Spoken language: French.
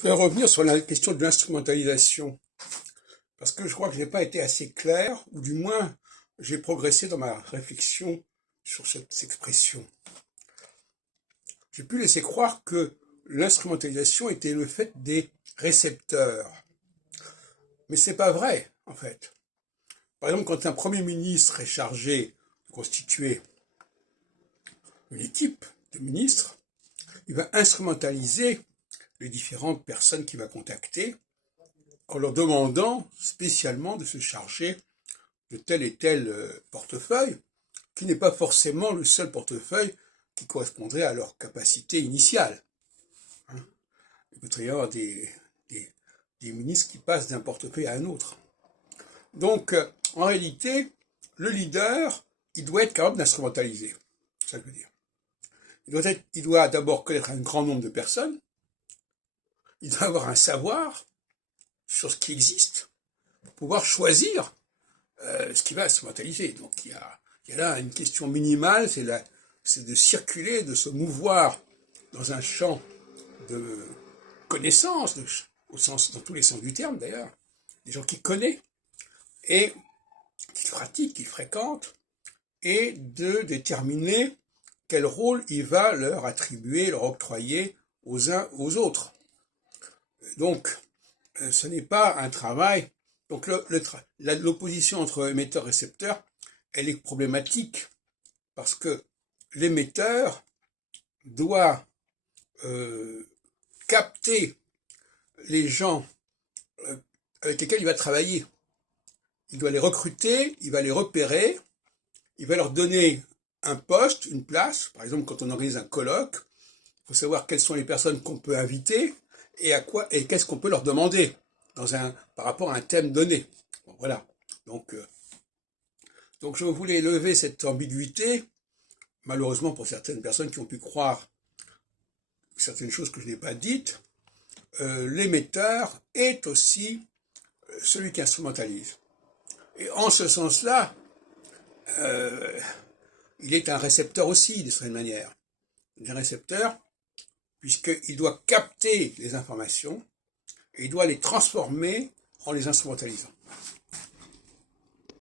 Je vais revenir sur la question de l'instrumentalisation, parce que je crois que je n'ai pas été assez clair, ou du moins j'ai progressé dans ma réflexion sur cette expression. J'ai pu laisser croire que l'instrumentalisation était le fait des récepteurs. Mais c'est pas vrai, en fait. Par exemple, quand un Premier ministre est chargé de constituer une équipe de ministres, il va instrumentaliser les différentes personnes qu'il va contacter en leur demandant spécialement de se charger de tel et tel portefeuille, qui n'est pas forcément le seul portefeuille qui correspondrait à leur capacité initiale. Il peut y avoir des ministres qui passent d'un portefeuille à un autre. Donc, en réalité, le leader, il doit être capable d'instrumentaliser. C'est ça que je veux dire. Il doit d'abord connaître un grand nombre de personnes. Il doit avoir un savoir sur ce qui existe pour pouvoir choisir ce qu'il va instrumentaliser. Donc, il y a là une question minimale, c'est de circuler, de se mouvoir dans un champ de connaissances, dans tous les sens du terme d'ailleurs, des gens qui connaissent et qui pratiquent, qui fréquentent, et de déterminer quel rôle il va leur attribuer, leur octroyer aux uns aux autres. Donc, ce n'est pas un travail. Donc, l'opposition entre émetteur et récepteur, elle est problématique parce que l'émetteur doit capter les gens avec lesquels il va travailler. Il doit les recruter, il va les repérer, il va leur donner un poste, une place. Par exemple, quand on organise un colloque, il faut savoir quelles sont les personnes qu'on peut inviter et qu'est-ce qu'on peut leur demander par rapport à un thème donné. Bon, voilà. Donc je voulais lever cette ambiguïté, malheureusement pour certaines personnes qui ont pu croire certaines choses que je n'ai pas dites. L'émetteur est aussi celui qui instrumentalise. Et en ce sens-là, il est un récepteur aussi, d'une certaine manière. Un récepteur, puisqu'il doit capter les informations et il doit les transformer en les instrumentalisant.